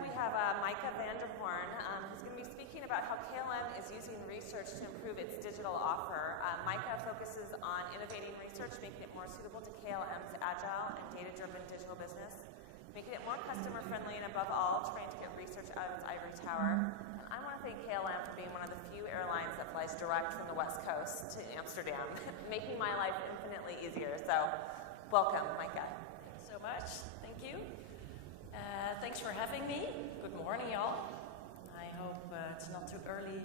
we have Maaike who's going to be speaking about how KLM is using research to improve its digital offer. Maaike focuses on innovating research, making it more suitable to KLM's agile and data-driven digital business, making it more customer-friendly, and above all, trying to get research out of its ivory tower. And I want to thank KLM for being one of the few airlines that flies direct from the West Coast to Amsterdam, making my life infinitely easier. So, welcome, Maaike. Thank you so much. Thank you. Thanks for having me. Good morning, y'all. I hope it's not too early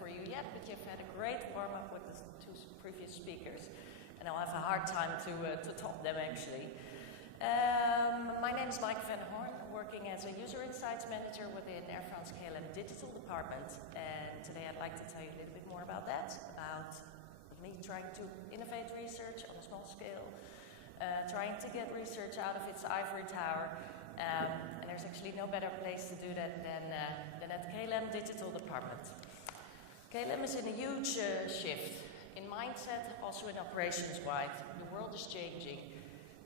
for you yet, but you've had a great warm-up with the two previous speakers, and I'll have a hard time to top them, actually. My name is Maaike, working as a User Insights Manager within Air France KLM Digital Department, and today I'd like to tell you a little bit more about that, about me trying to innovate research on a small scale, trying to get research out of its ivory tower. And there's actually no better place to do that than at KLM Digital Department. KLM is in a huge shift in mindset, also in operations-wide. The world is changing.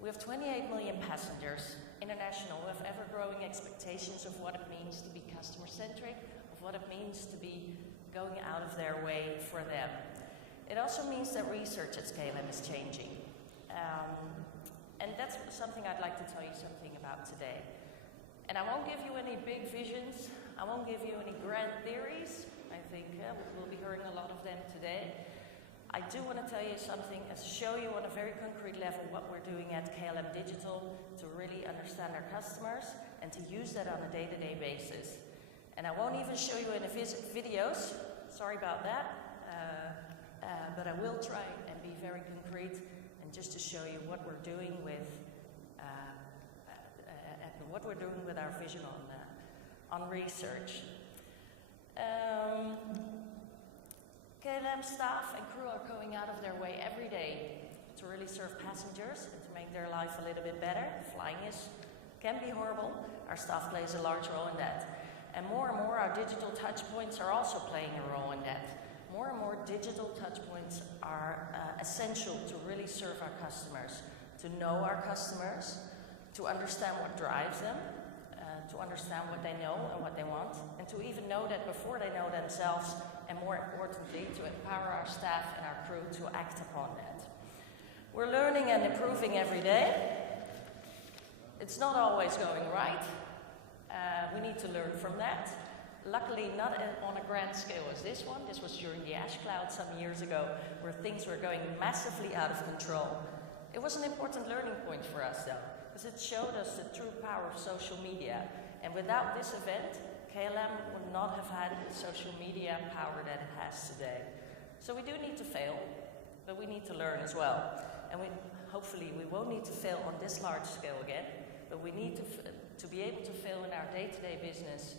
We have 28 million passengers, international, who have ever-growing expectations of what it means to be customer-centric, of what it means to be going out of their way for them. It also means that research at KLM is changing. And that's something I'd like to tell you something about today. And I won't give you any big visions. I won't give you any grand theories. I think we'll be hearing a lot of them today. I do want to tell you something and show you on a very concrete level what we're doing at KLM Digital to really understand our customers and to use that on a day-to-day basis. And I won't even show you any videos. Sorry about that. But I will try and be very concrete just to show you what we're doing with our vision on research. KLM staff and crew are going out of their way every day to really serve passengers and to make their life a little bit better. Flying can be horrible. Our staff plays a large role in that. And more our digital touch points are also playing a role in that. More and more digital touchpoints are essential to really serve our customers, to know our customers, to understand what drives them, to understand what they know and what they want, and to even know that before they know themselves, and more importantly, to empower our staff and our crew to act upon that. We're learning and improving every day. It's not always going right. We need to learn from that. Luckily, not on a grand scale as this one. This was during the ash cloud some years ago, where things were going massively out of control. It was an important learning point for us, though, because it showed us the true power of social media. And without this event, KLM would not have had the social media power that it has today. So we do need to fail, but we need to learn as well. And hopefully we won't need to fail on this large scale again, but we need to be able to fail in our day-to-day business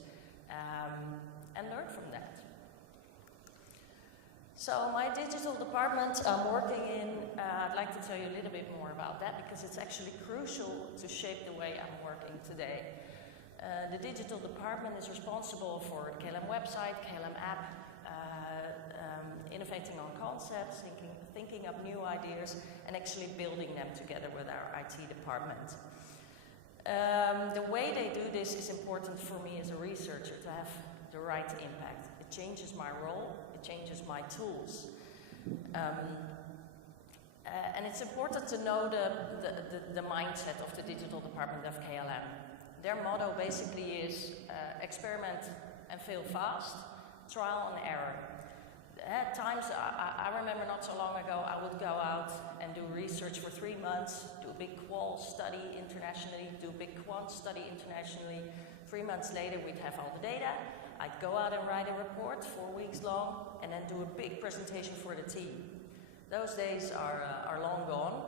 and learn from that. So my digital department I'm working in, I'd like to tell you a little bit more about that because it's actually crucial to shape the way I'm working today. The digital department is responsible for the KLM website, KLM app, innovating on concepts, thinking up new ideas, and actually building them together with our IT department. The way they do this is important for me as a researcher to have the right impact. It changes my role, it changes my tools. And it's important to know the mindset of the digital department of KLM. Their motto basically is experiment and fail fast, trial and error. At times, I remember not so long ago, I would go out and do research for 3 months, do a big qual study internationally, do a big quant study internationally. 3 months later, we'd have all the data. I'd go out and write a report 4 weeks long, and then do a big presentation for the team. Those days are long gone,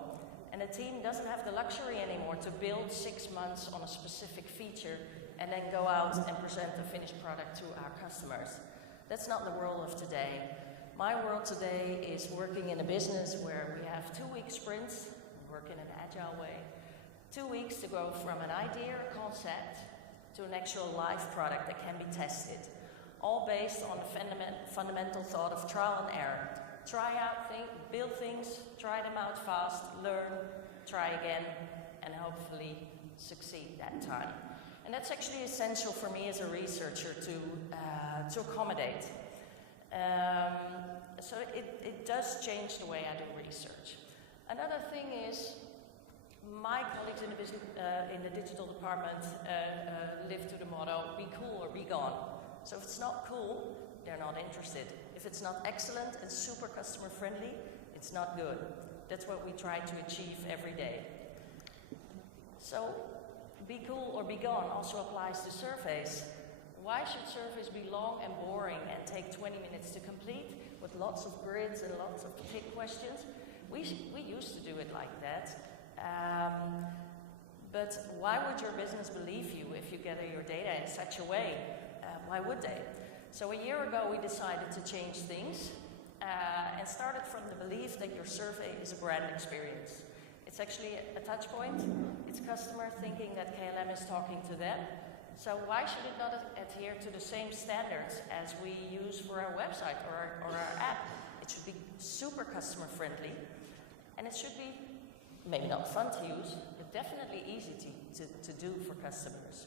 and the team doesn't have the luxury anymore to build 6 months on a specific feature and then go out and present the finished product to our customers. That's not the world of today. My world today is working in a business where we have 2-week sprints, work in an agile way. 2 weeks to go from an idea or concept to an actual live product that can be tested. All based on the fundamental thought of trial and error. Try out things, build things, try them out fast, learn, try again, and hopefully succeed that time. And that's actually essential for me as a researcher to accommodate. So it does change the way I do research. Another thing is, my colleagues in the digital department live to the motto, be cool or be gone. So if it's not cool, they're not interested. If it's not excellent and super customer friendly, it's not good. That's what we try to achieve every day. So be cool or be gone also applies to surveys. Why should surveys be long and boring and take 20 minutes to complete with lots of grids and lots of tick questions? We used to do it like that. But why would your business believe you if you gather your data in such a way? Why would they? So a year ago we decided to change things and started from the belief that your survey is a brand experience. It's actually a touch point. It's customer thinking that KLM is talking to them. So why should it not adhere to the same standards as we use for our website or our app? It should be super customer friendly, and it should be maybe not fun to use, but definitely easy to do for customers.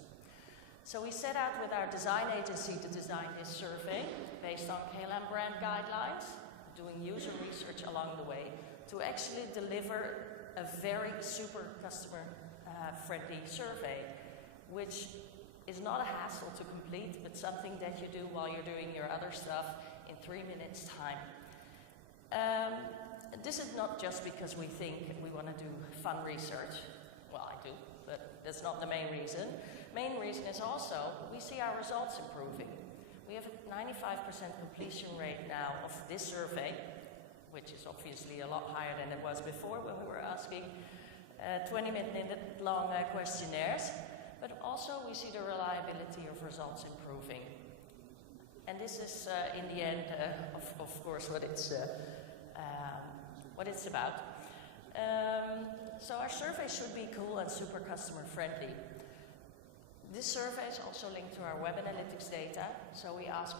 So we set out with our design agency to design this survey based on KLM brand guidelines, doing user research along the way, to actually deliver a very super customer friendly survey, which is not a hassle to complete, but something that you do while you're doing your other stuff in 3 minutes time. This is not just because we think we want to do fun research. Well, I do, but that's not the main reason. Main reason is also we see our results improving. We have a 95% completion rate now of this survey, which is obviously a lot higher than it was before when we were asking 20-minute long questionnaires. But also we see the reliability of results improving. And this is, in the end, of course, what it's about. So our survey should be cool and super customer friendly. This survey is also linked to our web analytics data, so we ask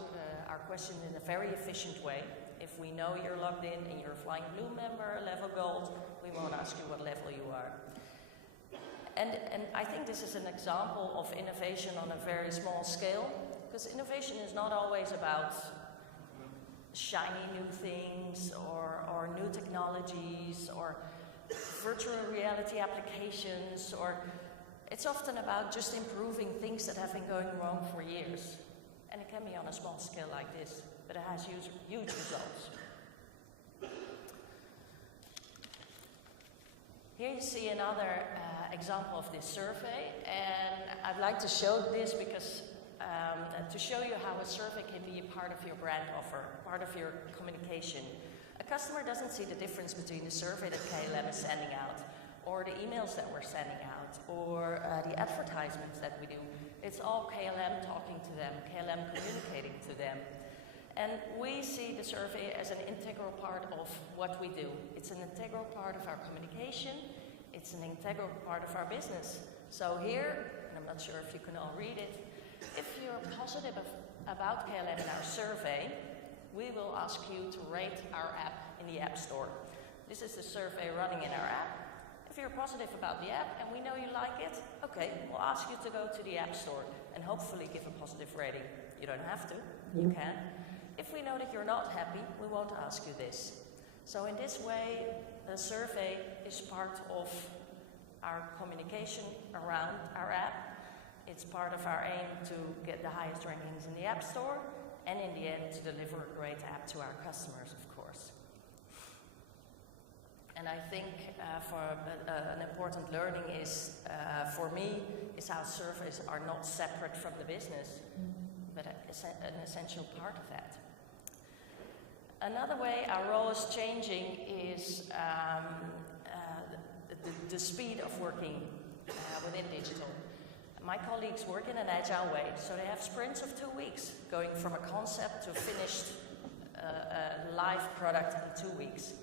our questions in a very efficient way. If we know you're logged in and you're a Flying Blue member, level gold, we won't ask you what level you are. And I think this is an example of innovation on a very small scale, because innovation is not always about shiny new things or new technologies or virtual reality applications, or it's often about just improving things that have been going wrong for years. And it can be on a small scale like this, but it has huge results. Here you see another example of this survey, and I'd like to show this because to show you how a survey can be a part of your brand offer, part of your communication. A customer doesn't see the difference between the survey that KLM is sending out, or the emails that we're sending out, or the advertisements that we do. It's all KLM talking to them, KLM communicating to them. And we see the survey as an integral part of what we do. It's an integral part of our communication. It's an integral part of our business. So here, and I'm not sure if you can all read it, if you're positive about KLM in our survey, we will ask you to rate our app in the App Store. This is the survey running in our app. If you're positive about the app and we know you like it, okay, we'll ask you to go to the App Store and hopefully give a positive rating. You don't have to, you can. If we know that you're not happy, we won't ask you this. So in this way, the survey is part of our communication around our app. It's part of our aim to get the highest rankings in the App Store, and in the end, to deliver a great app to our customers, of course. And I think an important learning is, for me, is how surveys are not separate from the business, but an essential part of that. Another way our role is changing is the speed of working within digital. My colleagues work in an agile way, so they have sprints of 2 weeks, going from a concept to a finished live product in 2 weeks.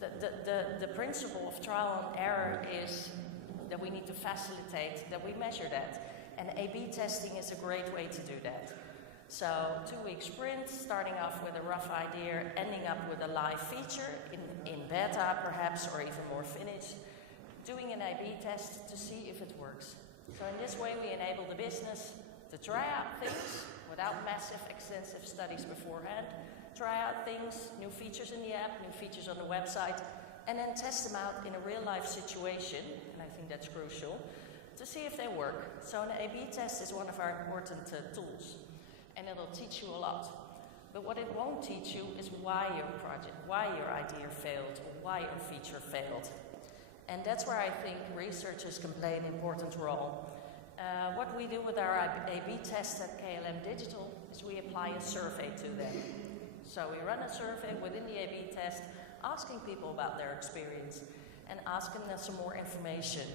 The principle of trial and error is that we need to facilitate that we measure that, and A/B testing is a great way to do that. So 2-week sprint, starting off with a rough idea, ending up with a live feature in beta perhaps, or even more finished, doing an A/B test to see if it works. So in this way we enable the business to try out things without massive extensive studies beforehand, try out things, new features in the app, new features on the website, and then test them out in a real life situation, and I think that's crucial, to see if they work. So an A/B test is one of our important tools, and it'll teach you a lot. But what it won't teach you is why your project, why your idea failed, or why your feature failed. And that's where I think researchers can play an important role. What we do with our A/B tests at KLM Digital is we apply a survey to them. So we run a survey within the A/B test, asking people about their experience and asking them some more information.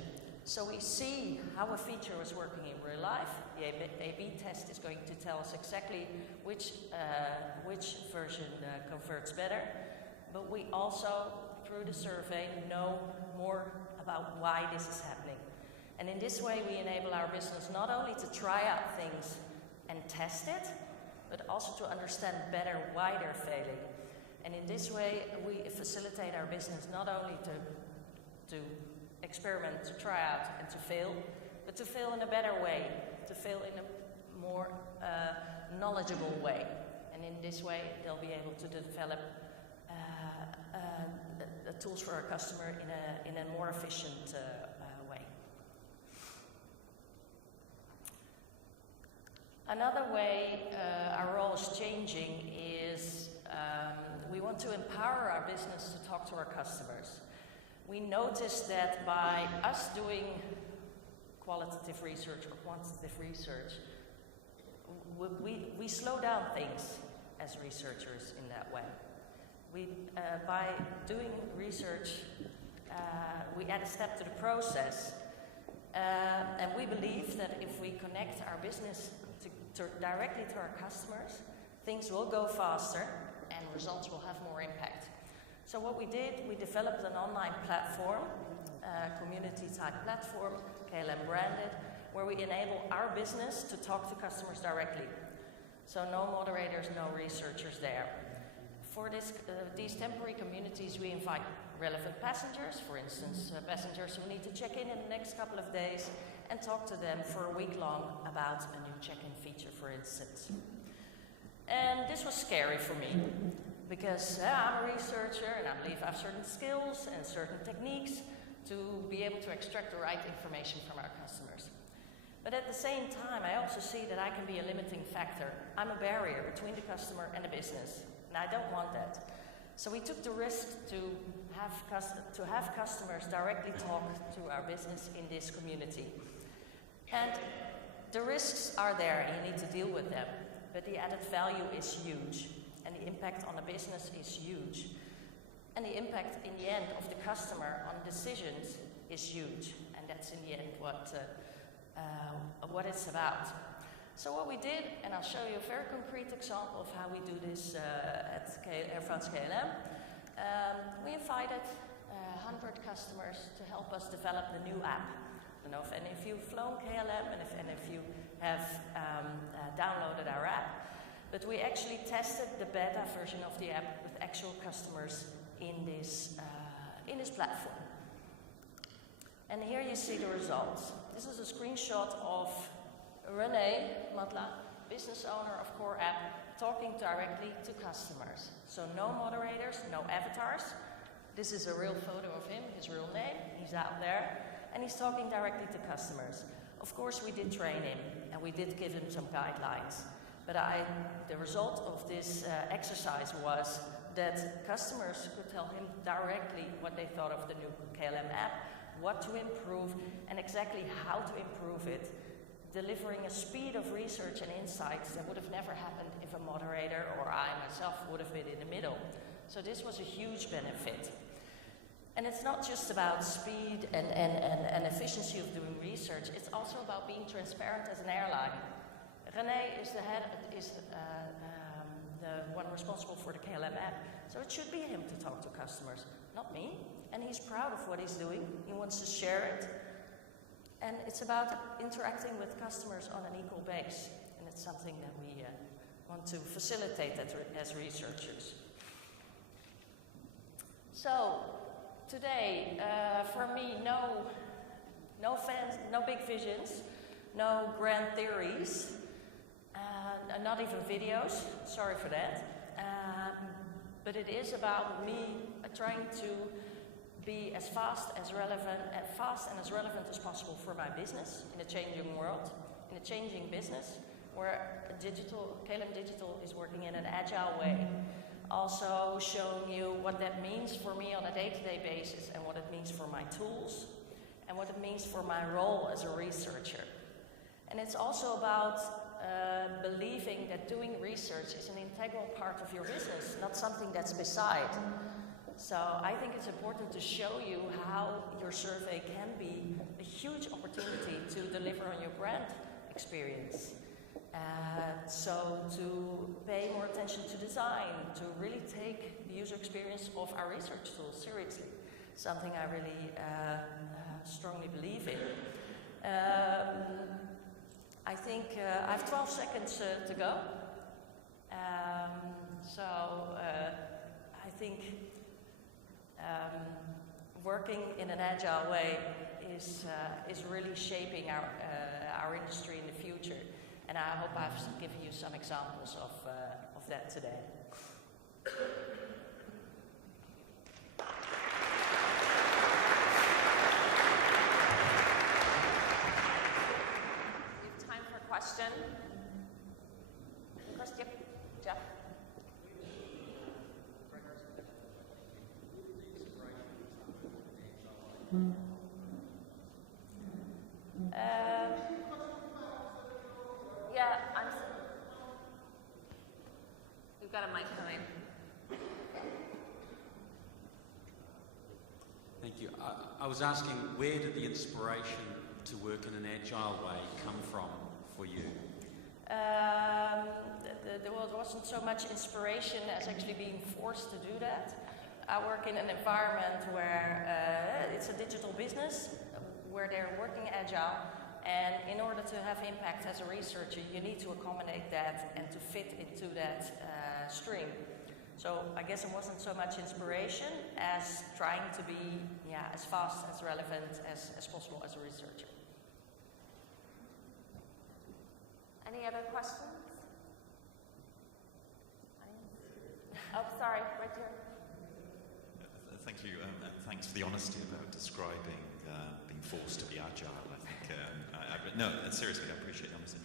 So we see how a feature is working in real life. The A/B test is going to tell us exactly which version converts better. But we also, through the survey, know more about why this is happening. And in this way, we enable our business not only to try out things and test it, but also to understand better why they're failing. And in this way, we facilitate our business not only to experiment, to try out and to fail, but to fail in a better way, to fail in a more knowledgeable way. And in this way, they'll be able to develop tools for our customer in a more efficient way. Another way our role is changing is we want to empower our business to talk to our customers. We noticed that by us doing qualitative research or quantitative research, we slow down things as researchers in that way. By doing research, we add a step to the process, and we believe that if we connect our business directly to our customers, things will go faster and results will have more impact. So what we did, we developed an online platform, community-type platform, KLM branded, where we enable our business to talk to customers directly. So no moderators, no researchers there. For these temporary communities, we invite relevant passengers, for instance, passengers who need to check in the next couple of days, and talk to them for a week long about a new check-in feature, for instance. And this was scary for me, because I'm a researcher and I believe I have certain skills and certain techniques to be able to extract the right information from our customers. But at the same time, I also see that I can be a limiting factor. I'm a barrier between the customer and the business, and I don't want that. So we took the risk to have customers directly talk to our business in this community. And the risks are there and you need to deal with them, but the added value is huge, and the impact on the business is huge. And the impact in the end of the customer on decisions is huge, and that's in the end what it's about. So what we did, and I'll show you a very concrete example of how we do this at Air France KLM. We invited 100 customers to help us develop the new app. I don't know if any of you have flown KLM and if any of you have downloaded our app, but we actually tested the beta version of the app with actual customers in this platform. And here you see the results. This is a screenshot of René Matla, business owner of Core App, talking directly to customers. So no moderators, no avatars. This is a real photo of him, his real name. He's out there, and he's talking directly to customers. Of course, we did train him, and we did give him some guidelines. But the result of this exercise was that customers could tell him directly what they thought of the new KLM app, what to improve, and exactly how to improve it, delivering a speed of research and insights that would have never happened if a moderator or I myself would have been in the middle. So this was a huge benefit. And it's not just about speed and efficiency of doing research, it's also about being transparent as an airline. René is the one responsible for the KLM app, so it should be him to talk to customers, not me. And he's proud of what he's doing, he wants to share it. And it's about interacting with customers on an equal base, and it's something that we want to facilitate as researchers. So, today, for me, no no big visions, no grand theories, not even videos, sorry for that. But it is about me trying to be as fast and as relevant as possible for my business in a changing world, in a changing business, where KLM Digital is working in an agile way. Also showing you what that means for me on a day-to-day basis and what it means for my tools and what it means for my role as a researcher. And it's also about believing that doing research is an integral part of your business, not something that's beside. So I think it's important to show you how your survey can be a huge opportunity to deliver on your brand experience. So to pay more attention to design, to really take the user experience of our research tools seriously, something I really strongly believe in. I think I have 12 seconds to go. I think working in an agile way is really shaping our industry in the future. And I hope I've given you some examples of that today. We have time for a question. Question, Jeff. Yeah, we've got a mic coming. Thank you. I was asking, where did the inspiration to work in an agile way come from for you? There wasn't so much inspiration as actually being forced to do that. I work in an environment where it's a digital business, where they're working agile, and in order to have impact as a researcher, you need to accommodate that and to fit into that stream. So I guess it wasn't so much inspiration as trying to be as fast, as relevant as possible as a researcher. Any other questions? Oh, sorry, right here. Thank you, and thanks for the honesty about describing being forced to be agile. I think, no, seriously, I appreciate the honesty.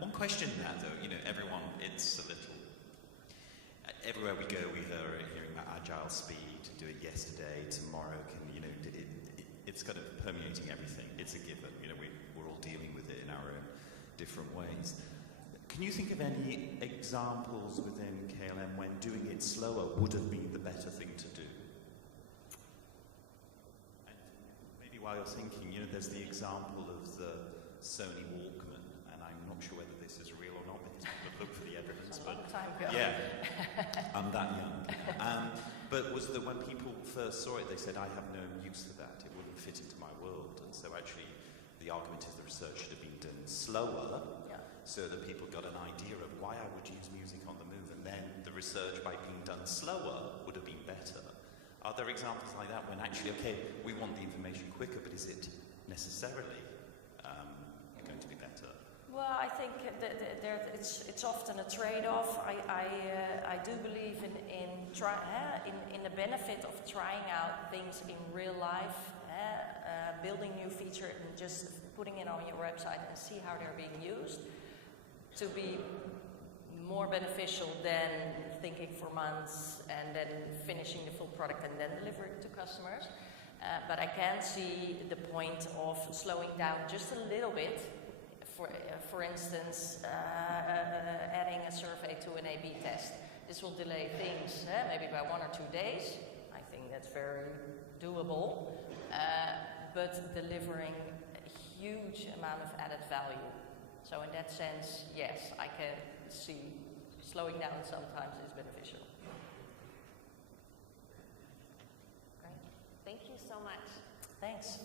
One question now, though, everyone, it's a little. Everywhere we go, we hear hearing about agile speed. Do it yesterday, tomorrow can, it's kind of permeating everything. It's a given. We're all dealing with it in our own different ways. Can you think of any examples within KLM when doing it slower would have been the better thing to do? And maybe while you're thinking, there's the example of the Sony Walkman, and I'm not sure whether this is real or not because people look for the evidence. A long time ago. Yeah, I'm that young. But was that when people first saw it, they said, I have no use for that. It wouldn't fit into my world. And so actually, the argument is the research should have been done slower. So that people got an idea of why I would use music on the move, and then the research by being done slower would have been better. Are there examples like that when actually, okay, we want the information quicker, but is it necessarily going to be better? Well, I think it's often a trade-off. I do believe in the benefit of trying out things in real life, building new feature and just putting it on your website and see how they're being used, to be more beneficial than thinking for months and then finishing the full product and then delivering it to customers. But I can see the point of slowing down just a little bit. For instance, adding a survey to an A/B test. This will delay things maybe by 1 or 2 days. I think that's very doable, but delivering a huge amount of added value. So in that sense, yes, I can see slowing down sometimes is beneficial. Great. Thank you so much. Thanks.